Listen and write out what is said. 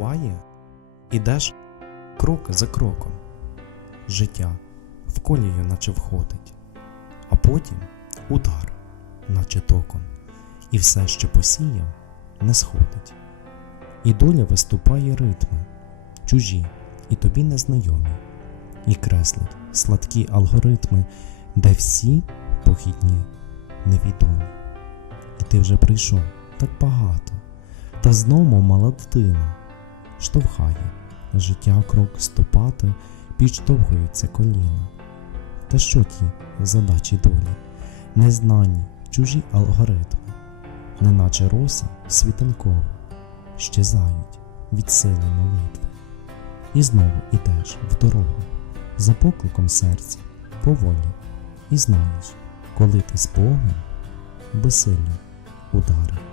Буває, ідеш крок за кроком, життя в колію наче входить, а потім удар, наче током, і все, що посіяв, не сходить. І доля виступає ритми, чужі і тобі незнайомі, і креслить сладкі алгоритми, де всі похідні невідомі. І ти вже прийшов так багато, та знов, мов мала дитина, штовхає життя крок ступати, підштовхуються коліна. Та що ті задачі долі, незнані, чужі алгоритми, неначе роса світанкова, щезають від сили молитви. І знову ідеш в дорогу, за покликом серця, поволі, і знаєш, коли ти з Богом, безсилі удари.